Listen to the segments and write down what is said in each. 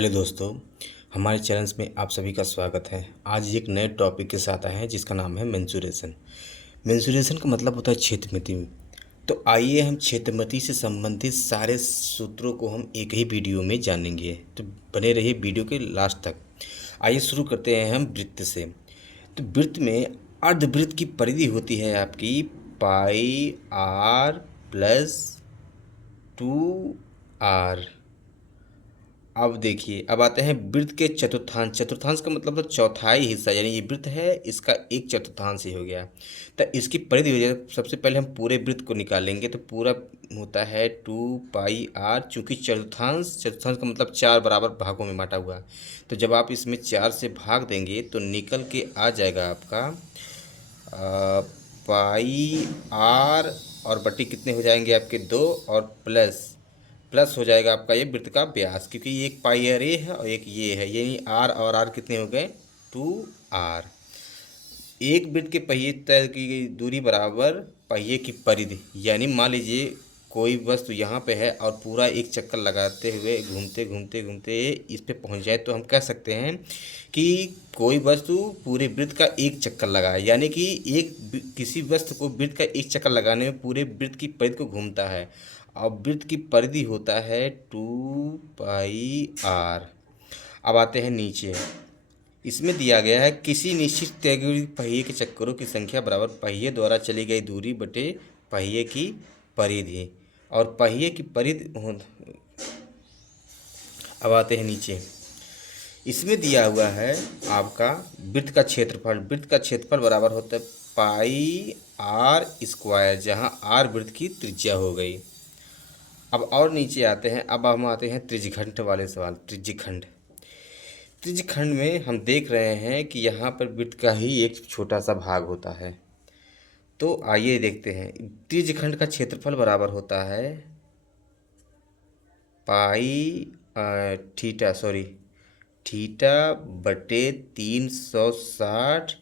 Hello दोस्तों, हमारे channels में आप सभी का स्वागत है। आज एक नए टॉपिक के साथ आए हैं जिसका नाम है मेंसुरेशन। मेंसुरेशन का मतलब होता है क्षेत्रमिति। तो आइए हम क्षेत्रमिति से संबंधित सारे सूत्रों को हम एक ही वीडियो में जानेंगे। तो बने रहिए वीडियो के लास्ट तक। आइए शुरू करते हैं हम वृत्त से। तो वृत्त में अर्धवृत्त की परिधि होती है आपकी पाई आर प्लस 2r। अब देखिए, अब आते हैं वृत्त के चतुर्थांश। चतुर्थांश का मतलब तो चौथाई हिस्सा, यानी ये वृत्त है, इसका एक चतुर्थांश ही हो गया। तो इसकी परिधि हो जाए, सबसे पहले हम पूरे वृत्त को निकालेंगे। तो पूरा होता है 2πr। चूँकि चतुर्थांश चतुर्थांश का मतलब चार बराबर भागों में बांटा हुआ। तो जब आप इसमें चार से भाग देंगे तो निकल के आ जाएगा आपका पाई आर, और बट्टी कितने हो जाएंगे आपके दो, और प्लस प्लस हो जाएगा आपका ये वृत्त का व्यास, क्योंकि ये एक पाई आर ए है और एक ये है, यानी आर और आर कितने हो गए 2r। एक वृत्त के पहिए तय की गई दूरी बराबर पहिए की परिधि। यानी मान लीजिए कोई वस्तु यहाँ पे है और पूरा एक चक्कर लगाते हुए घूमते घूमते घूमते इस पे पहुँच जाए, तो हम कह सकते हैं कि कोई वस्तु पूरे वृत्त का एक चक्कर लगाए। यानी कि किसी वस्तु को वृत्त का एक चक्कर लगाने में पूरे वृत्त की परिधि को घूमता है। अब वृत्त की परिधि होता है 2πr। अब आते हैं नीचे। इसमें दिया गया है किसी निश्चित तय की गई पहिए के चक्करों की संख्या बराबर पहिए द्वारा चली गई दूरी बटे पहिए की परिधि। और पहिए की परिधि अब आते हैं नीचे। इसमें दिया हुआ है आपका वृत्त का क्षेत्रफल। वृत्त का क्षेत्रफल बराबर होता है पाई आर स्क्वायर, जहाँ आर वृत्त की त्रिज्या हो गई। अब और नीचे आते हैं। अब हम आते हैं त्रिज्यखंड वाले सवाल। त्रिज्यखंड त्रिज्यखंड में हम देख रहे हैं कि यहाँ पर वृत्त का ही एक छोटा सा भाग होता है। तो आइए देखते हैं। त्रिज्यखंड का क्षेत्रफल बराबर होता है पाई थीटा बटे 360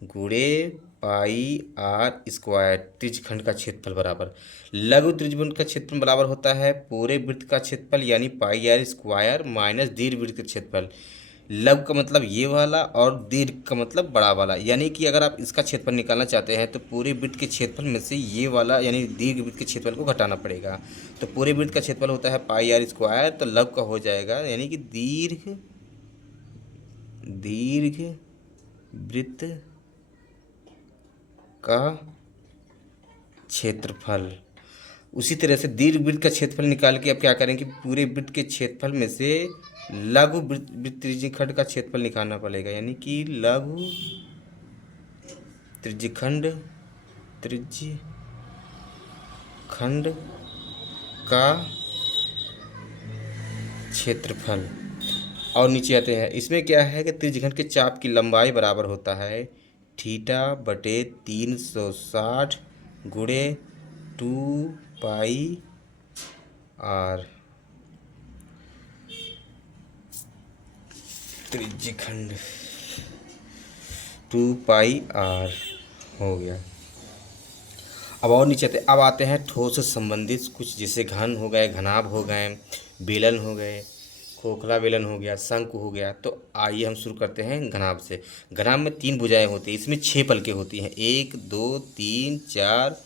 गुणे पाई आर स्क्वायर। त्रिज्यखंड का क्षेत्रफल बराबर लघु त्रिज्यखंड का क्षेत्रफल बराबर होता है पूरे वृत्त का क्षेत्रफल, यानी पाई आर स्क्वायर माइनस दीर्घ वृत्त का क्षेत्रफल। लघु का मतलब ये वाला और दीर्घ का मतलब बड़ा वाला। यानी कि अगर आप इसका क्षेत्रफल निकालना चाहते हैं तो पूरे वृत्त के क्षेत्रफल में से ये वाला यानी दीर्घ वृत्त के क्षेत्रफल को घटाना पड़ेगा। तो पूरे वृत्त का क्षेत्रफल होता है पाई आर स्क्वायर, तो लघु का हो जाएगा यानी कि दीर्घ वृत्त का क्षेत्रफल। उसी तरह से दीर्घ वृत्त का क्षेत्रफल निकाल के अब क्या करेंगे, पूरे वृत्त के क्षेत्रफल में से लघु वृत्त त्रिज्यखंड का क्षेत्रफल निकालना पड़ेगा। यानी कि लघु त्रिज्यखंड का क्षेत्रफल। और नीचे आते हैं। इसमें क्या है कि त्रिज्यखंड के चाप की लंबाई बराबर होता है थीटा बटे 360 गुणे 2πr। त्रिज्यखंड 2πr हो गया। अब और नीचे अब आते हैं ठोस से संबंधित कुछ, जैसे घन हो गए, घनाभ हो गए, बेलन हो गए, खोखला बेलन हो गया, शंकु हो गया। तो आइए हम शुरू करते हैं घनाभ से। घनाभ में 3 भुजाएं होती हैं। इसमें 6 पलकें होती हैं, 1 2 3 4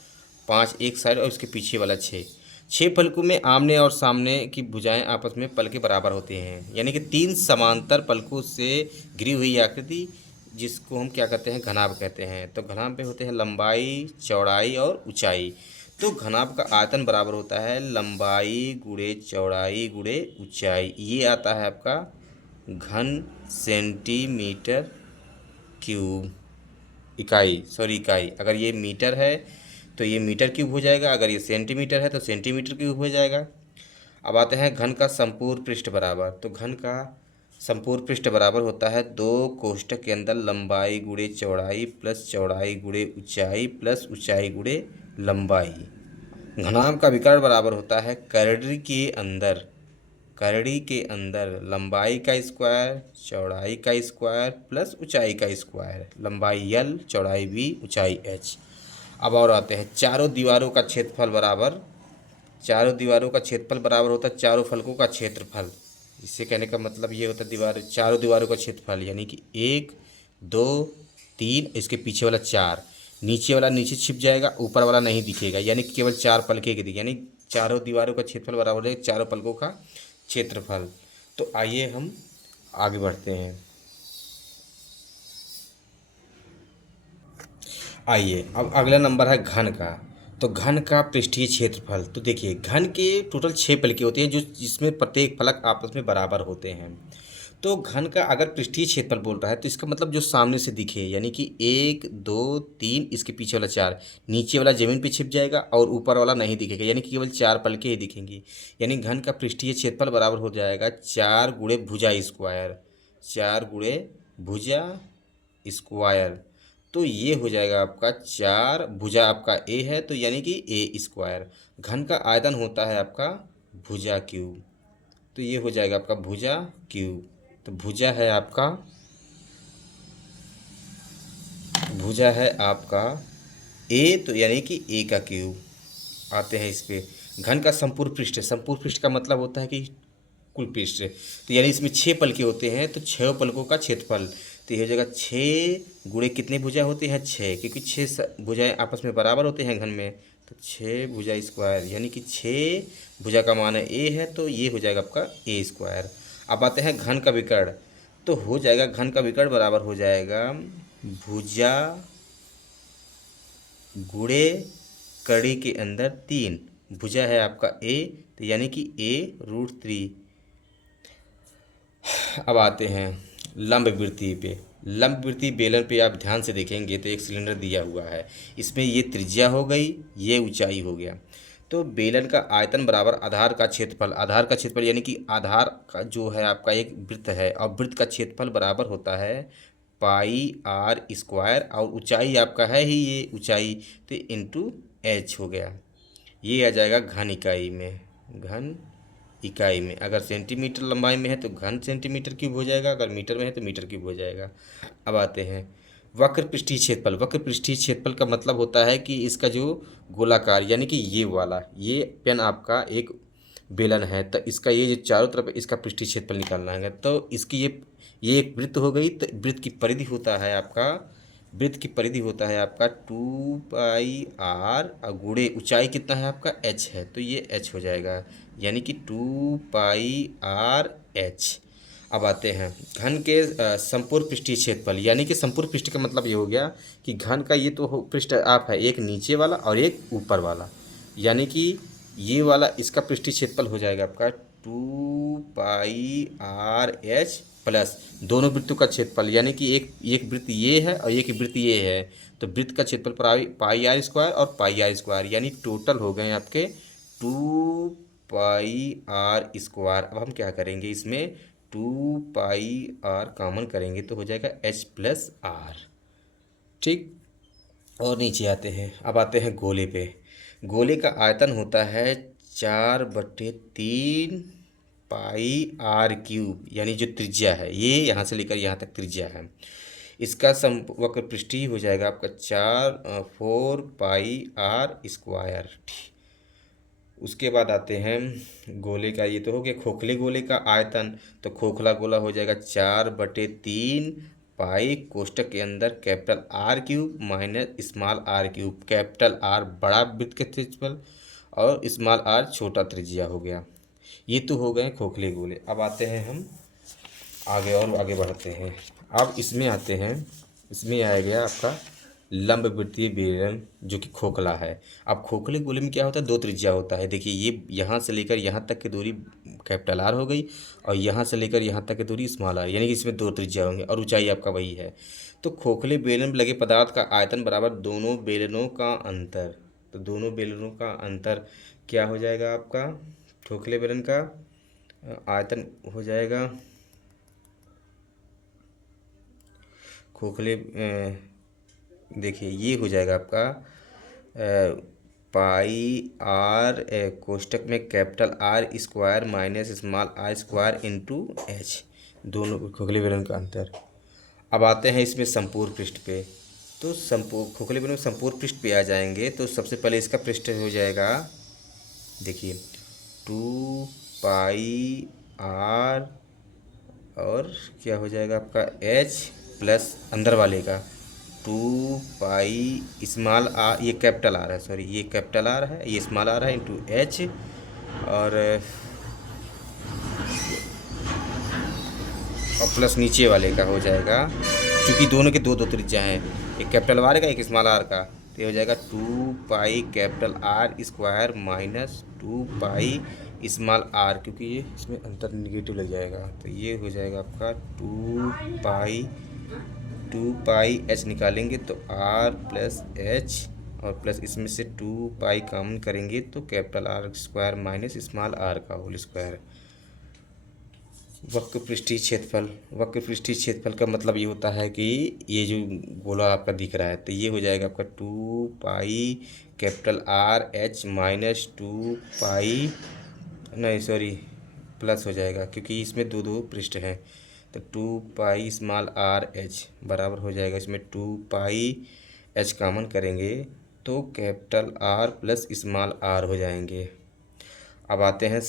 5 एक साइड और उसके पीछे वाला 6 पलकों में आमने और सामने की भुजाएं आपस में पलके बराबर होते हैं। यानी कि 3 समांतर पलकों से घिरी हुई आकृति, जिसको हम क्या कहते हैं, घनाभ कहते हैं। तो घनाभ पे होते हैं लंबाई, चौड़ाई और ऊंचाई। तो घनाभ का आयतन बराबर होता है लंबाई गुणे चौड़ाई गुणे ऊंचाई। ये आता है आपका घन सेंटीमीटर क्यूब इकाई। अगर ये मीटर है तो ये मीटर क्यूब हो जाएगा, अगर ये सेंटीमीटर है तो सेंटीमीटर क्यूब हो जाएगा। अब आते हैं घन का संपूर्ण पृष्ठ बराबर। तो घन का संपूर्ण पृष्ठ बराबर होता है 2 कोष्ठक के अंदर लंबाई गुणे चौड़ाई प्लस चौड़ाई गुणे ऊंचाई प्लस ऊंचाई गुणे लंबाई। घनाभ का विकर्ण बराबर होता है करड़ी के अंदर लंबाई का स्क्वायर चौड़ाई का स्क्वायर प्लस ऊंचाई का स्क्वायर। लंबाई l, चौड़ाई v, ऊंचाई h। अब और आते हैं चारों दीवारों का क्षेत्रफल बराबर होता है चारों फलकों का क्षेत्रफल। इससे कहने का मतलब ये होता है दीवार, चारों दीवारों का क्षेत्रफल, यानी कि 1 2 3, इसके पीछे वाला 4, नीचे वाला नीचे छिप जाएगा, ऊपर वाला नहीं दिखेगा, यानी कि केवल 4 पलके के दिखे, यानी चारों दीवारों का क्षेत्रफल बराबर है चारों पलकों का क्षेत्रफल। तो आइए हम आगे बढ़ते हैं। आइए अब अगला नंबर है घन का। तो घन का पृष्ठीय क्षेत्रफल, तो देखिए घन के टोटल 6 फलके होते हैं जो जिसमें प्रत्येक फलक आपस में बराबर होते हैं। तो घन का अगर पृष्ठीय क्षेत्रफल बोल रहा है तो इसका मतलब जो सामने से दिखे, यानी कि 1 2 3, इसके पीछे वाला 4, नीचे वाला जमीन पे छिप जाएगा और ऊपर वाला नहीं दिखेगा, यानी कि केवल 4 पलके ही दिखेंगी। यानी घन का पृष्ठीय क्षेत्रफल बराबर हो जाएगा 4 गुणे भुजा स्क्वायर, 4 गुणे भुजा स्क्वायर। तो ये हो जाएगा आपका 4, भुजा आपका ए है तो यानी कि ए स्क्वायर। घन का आयतन होता है आपका भुजा क्यूब, तो ये हो जाएगा आपका भुजा क्यूब। तो भुजा है आपका ए, तो यानी कि ए का क्यूब। आते हैं इस पे। घन का संपूर्ण पृष्ठ, संपूर्ण पृष्ठ का मतलब होता है कि कुल पृष्ठ, तो यानी इसमें 6 पलके होते हैं तो 6 पलकों का क्षेत्रफल। तो ये हो जाएगा 6 गुणे कितने भुजा होते हैं 6, क्योंकि 6 भुजाएं आपस में बराबर होते हैं घन में, तो 6 भुजा स्क्वायर, यानी कि 6 भुजा का मान है ए है तो ये हो जाएगा आपका ए स्क्वायर। अब आते हैं घन का विकर्ण। तो हो जाएगा घन का विकर्ण बराबर हो जाएगा भुजा गुणे कड़ी के अंदर 3, भुजा है आपका ए तो यानी कि a√3। अब आते हैं लंब वृत्तीय पे। लंब वृत्तीय बेलन पे आप ध्यान से देखेंगे तो एक सिलेंडर दिया हुआ है, इसमें ये त्रिज्या हो गई, ये ऊंचाई हो गया। तो बेलन का आयतन बराबर आधार का क्षेत्रफल, आधार का क्षेत्रफल यानी कि आधार का जो है आपका एक वृत्त है और वृत्त का क्षेत्रफल बराबर होता है पाई आर स्क्वायर, और ऊंचाई आपका है ही ये ऊंचाई, तो इंटू एच हो गया। ये आ जाएगा घन इकाई में, घन इकाई में। अगर सेंटीमीटर लंबाई में है तो घन सेंटीमीटर क्यूब हो जाएगा, अगर मीटर में है तो मीटर क्यूब हो जाएगा। अब आते हैं वक्र पृष्ठीय क्षेत्रफल। वक्र पृष्ठीय क्षेत्रफल का मतलब होता है कि इसका जो गोलाकार, यानी कि ये वाला, ये पेन आपका एक बेलन है तो इसका ये जो चारों तरफ इसका पृष्ठीय क्षेत्रफल निकालना है। तो इसकी ये एक वृत्त हो गई, तो वृत्त की परिधि होता है आपका, वृत्त की परिधि होता है आपका 2πr, और गुणे ऊंचाई कितना है आपका h है तो ये h हो जाएगा, यानी कि 2πr/h। अब आते हैं घन के संपूर्ण पृष्ठीय क्षेत्रफल, यानी कि संपूर्ण पृष्ठ का मतलब ये हो गया कि घन का ये तो पृष्ठ आप है एक नीचे वाला और एक ऊपर वाला, यानी कि ये वाला इसका पृष्ठीय क्षेत्रफल हो जाएगा आपका 2πr/h प्लस दोनों वृत्तों का क्षेत्रफल, यानी कि एक वृत्त ये है और एक वृत्त ये है, तो वृत्त का क्षेत्रफल पाई आर स्क्वायर और पाई आर स्क्वायर, यानी टोटल हो गए आपके 2πr²। अब हम क्या करेंगे इसमें 2πr कॉमन करेंगे तो हो जाएगा h+r। ठीक, और नीचे आते हैं। अब आते हैं गोले पे। गोले का आयतन होता है 4/3 πr³, यानी जो त्रिज्या है ये यहाँ से लेकर यहाँ तक त्रिज्या है। इसका वक्र पृष्ठीय हो जाएगा आपका 4πr²। उसके बाद आते हैं गोले का, ये तो हो गया खोखले गोले का आयतन। तो खोखला गोला हो जाएगा 4/3 पाई कोष्टक के अंदर R³ minus r³। Capital R बड़ा वृत्त के क्षेत्रफल और r छोटा त्रिज्या हो गया। ये तो हो गए खोखले गोले। अब आते हैं हम आगे और आगे बढ़ते हैं। अब इसमें आते हैं, इसमें आ गया आपका लंब वृत्तीय बेलन जो कि खोखला है। अब खोखले गोले में क्या होता है, 2 त्रिज्या होता है। देखिए ये यहाँ से लेकर यहाँ तक की दूरी कैपिटल आर हो गई और यहाँ से लेकर यहाँ तक की दूरी r, यानी कि इसमें 2 त्रिज्या होंगे और ऊंचाई आपका वही है। तो खोखले बेलन में लगे पदार्थ का आयतन बराबर दोनों बेलनों का अंतर। तो दोनों बेलनों का अंतर क्या हो जाएगा आपका, खोखले बेलन का आयतन हो जाएगा खोखले, देखिए ये हो जाएगा आपका पाई आर कोष्टक में R² minus r² into H, दोनों खोखले बेलन का अंतर। अब आते हैं इसमें संपूर्ण पृष्ठ पे। तो खोखले बेलन संपूर्ण पृष्ठ पे आ जाएंगे तो सबसे पहले इसका पृष्ठ हो जाएगा, देखिए 2πr² आर और क्या हो जाएगा आपका एच प्लस अंदर वाले का 2 पाई स्मॉल आर, ये कैपिटल आर है, सॉरी ये कैपिटल आर है, ये स्मॉल आर है, इंटू एच और प्लस नीचे वाले का हो जाएगा, क्योंकि दोनों के दो दो त्रिज्या हैं, एक कैपिटल आर का एक स्मॉल आर का, तो ये हो जाएगा 2 pi capital R square minus 2 pi small R, क्योंकि ये इसमें अंतर निगेटिव लग जाएगा, तो ये हो जाएगा आपका 2 पाई एच निकालेंगे तो आर प्लस एच और प्लस इसमें से 2 पाई कॉमन करेंगे तो capital R square minus small R का होल स्क्वायर। वक्र पृष्ठीय क्षेत्रफल, वक्र पृष्ठीय क्षेत्रफल का मतलब ये होता है कि ये जो गोला आपका दिख रहा है तो ये हो जाएगा आपका 2 pi capital R H minus 2 पाई, नहीं सॉरी प्लस हो जाएगा क्योंकि इसमें दो दो पृष्ठ हैं, तो 2 पाई स्मॉल आर एच बराबर हो जाएगा, इसमें 2 पाई एच कॉमन करेंगे तो capital R plus small R हो जाएंगे। अब आते हैं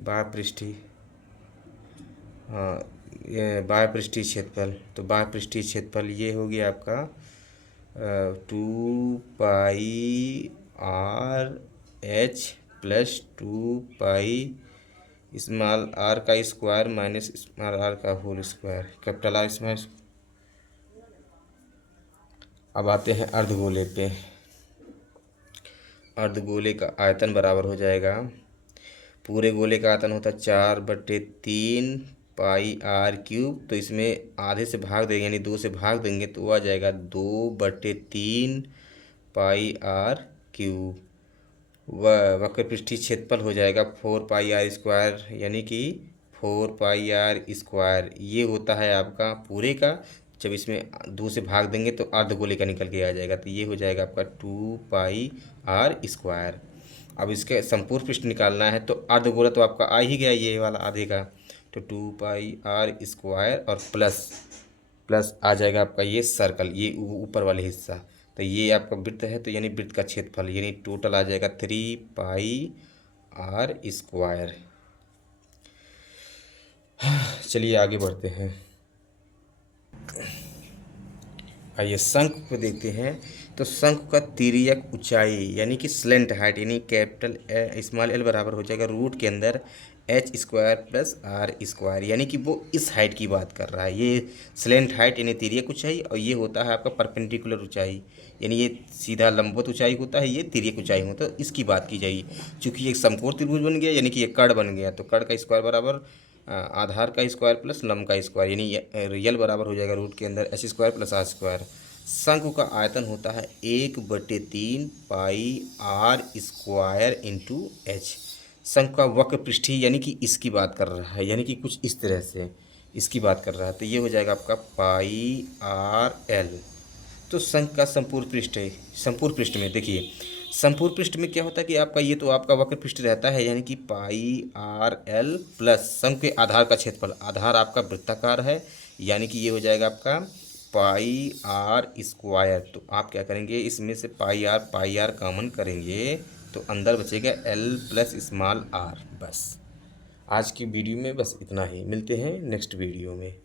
बाह्य पृष्ठीय, हाँ ये बाह्य पृष्ठीय क्षेत्रफल, तो बाह्य पृष्ठीय क्षेत्रफल ये हो गया आपका 2 pi R H plus 2 pi small R का स्क्वायर माइनस स्मॉल आर का whole square, capital R small. अब आते हैं अर्धगोले पे, अर्धगोले का आयतन बराबर हो जाएगा, पूरे गोले का आयतन होता है 4/3 पाई r³ तो इसमें आधे से भाग देंगे यानी 2 से भाग देंगे तो आ जाएगा 2/3 पाई r³। वक्र पृष्ठीय क्षेत्रफल हो जाएगा 4 पाई r² यानी कि 4 पाई r², ये होता है आपका पूरे का, जब इसमें 2 से भाग देंगे तो अर्धगोले का निकल के आ जाएगा, तो ये हो जाएगा आपका 2 पाई r²। अब इसके संपूर्ण पृष्ठ निकालना है तो अर्धगोला तो आपका आ ही गया ये वाला आधे का, तो 2 पाई r² और प्लस आ जाएगा आपका ये सर्कल, ये ऊपर वाले हिस्सा, तो ये आपका वृत्त है तो यानी वृत्त का क्षेत्रफल यानी टोटल आ जाएगा 3 पाई r²। चलिए आगे बढ़ते हैं, आइए शंख को देखते हैं। तो शंख का तिर्यक ऊंचाई यानी कि स्लेंट हाइट यानी कैपिटल स्मॉल एल बराबर हो जाएगा रूट के अंदर h² प्लस r², यानी कि वो इस हाइट की बात कर रहा है, ये स्लेंट हाइट यानी तिर्यक ऊंचाई, और ये होता है आपका परपेंडिकुलर ऊंचाई यानी ये सीधा लंबवत ऊंचाई होता है, ये तिर्यक ऊंचाई होता है, तो इसकी बात की जाएगी। चूँकि एक समकोण त्रिभुज बन गया यानी कि ये कर्ण बन गया, तो कर्ण का स्क्वायर बराबर आधार का स्क्वायर प्लस लंब का स्क्वायर यानी रियल बराबर हो जाएगा रूट के अंदर h² प्लस r²। शंकु का आयतन होता है 1/3 पाई r² इंटू एच। शंकु का वक्र पृष्ठीय यानी कि इसकी बात कर रहा है, यानी कि कुछ इस तरह से इसकी बात कर रहा है, तो ये हो जाएगा आपका πr_l। तो शंख का संपूर्ण पृष्ठ है, संपूर्ण पृष्ठ में देखिए संपूर्ण पृष्ठ में क्या होता है कि आपका ये तो आपका वक्र पृष्ठ रहता है यानी कि πr_l प्लस शंख के आधार का क्षेत्रफल, आधार आपका वृत्ताकार है यानी कि ये हो जाएगा आपका πr²। तो आप क्या करेंगे इसमें से पाई आर कॉमन करेंगे तो अंदर बचेगा l प्लस स्मॉल r। बस आज की वीडियो में बस इतना ही, मिलते हैं नेक्स्ट वीडियो में।